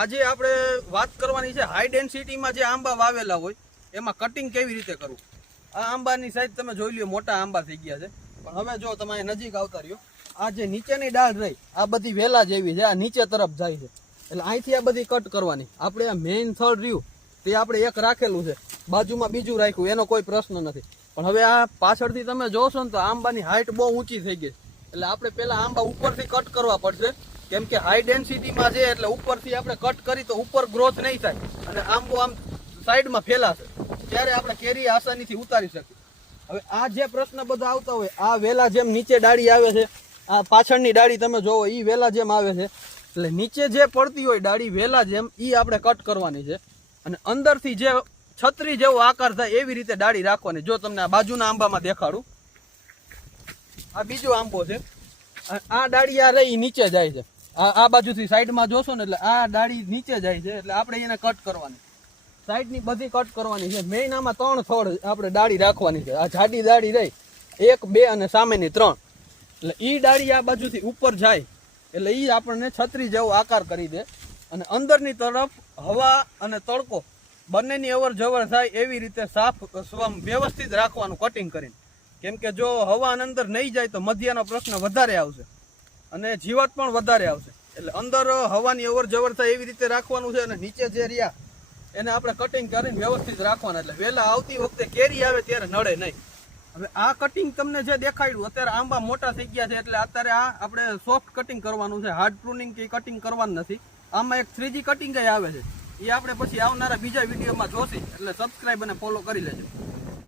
આજે આપણે વાત કરવાની છે હાઈ ડેન્સિટીમાં જે આંબા વાવેલા હોય એમાં કટિંગ કેવી રીતે કરવું. આ આંબાની સાઈઝ તમે જોઈ લ્યો, મોટા આંબા થઈ ગયા છે. પણ હવે જો તમે નજીક આવતા રહ્યો, આ જે નીચેની ડાળ રહી આ બધી વેલા જેવી છે, આ નીચે તરફ જાય છે. એટલે અહીંથી આ બધી કટ કરવાની. આપણે આ મેઇન થડ રહ્યું તે આપણે એક રાખેલું છે, બાજુમાં બીજું રાખ્યું, એનો કોઈ પ્રશ્ન નથી. પણ હવે આ પાછળથી તમે જોશો ને તો આંબાની હાઈટ બહુ ઊંચી થઈ ગઈ. એટલે આપણે પેલા આંબા ઉપરથી કટ કરવા પડશે, કેમ કે હાઈ ડેન્સિટીમાં છે એટલે ઉપરથી આપણે કટ કરી તો ઉપર ગ્રોથ નહીં થાય અને આંબો આમ સાઈડમાં ફેલાશે, ત્યારે આપણે કેરી આસાનીથી ઉતારી શકીએ. હવે આ જે પ્રશ્ન બધા આવતા હોય, આ વેલા જેમ નીચે ડાળી આવે છે, આ પાછળની ડાળી તમે જોવો એ વેલા જેમ આવે છે, એટલે નીચે જે પડતી હોય ડાળી વેલા જેમ એ આપણે કટ કરવાની છે. અને અંદરથી જે છત્રી જેવો આકાર થાય એવી રીતે ડાળી રાખવાની. જો તમને આ બાજુના આંબામાં દેખાડું, આ બીજો આંબો છે, આ ડાળી આ રહી નીચે જાય છે, આ બાજુથી સાઈડમાં જોશો ને એટલે આ ડાળી નીચે જાય છે, એટલે આપણે એને કટ કરવાની, સાઈડની બધી કટ કરવાની છે. મેઇન આમાં 3 થડ આપણે ડાળી રાખવાની છે. આ જાડી ડાળી રહી 1, 2 અને સામેની 3, એટલે ઈ ડાળી આ બાજુથી ઉપર જાય એટલે ઈ આપણને છત્રી જેવો આકાર કરી દે. અને અંદરની તરફ હવા અને તડકો બંનેની અવર જવર થાય એવી રીતે સાફ વ્યવસ્થિત રાખવાનું કટિંગ કરીને. કેમ કે જો હવા અંદર નહીં જાય તો મધ્યનો પ્રશ્ન વધારે આવશે અને જીવાત પણ વધારે આવશે. એટલે અંદર હવાની અવર જવર થાય એવી રીતે રાખવાનું છે. અને નીચે જે રહ્યા એને આપણે કટિંગ કરીને વ્યવસ્થિત રાખવાના, એટલે વહેલા આવતી વખતે કેરી આવે ત્યારે નડે નહીં. હવે આ કટિંગ તમને જે દેખાડ્યું, અત્યારે આંબા મોટા થઈ ગયા છે એટલે અત્યારે આ આપણે સોફ્ટ કટિંગ કરવાનું છે, હાર્ડ પ્રૂનિંગ કે કટિંગ કરવાનું નથી. આમાં એક 3G કટિંગ આવે છે, એ આપણે પછી આવનારા બીજા વિડીયોમાં જોશી, એટલે સબસ્ક્રાઈબ અને ફોલો કરી લેજો.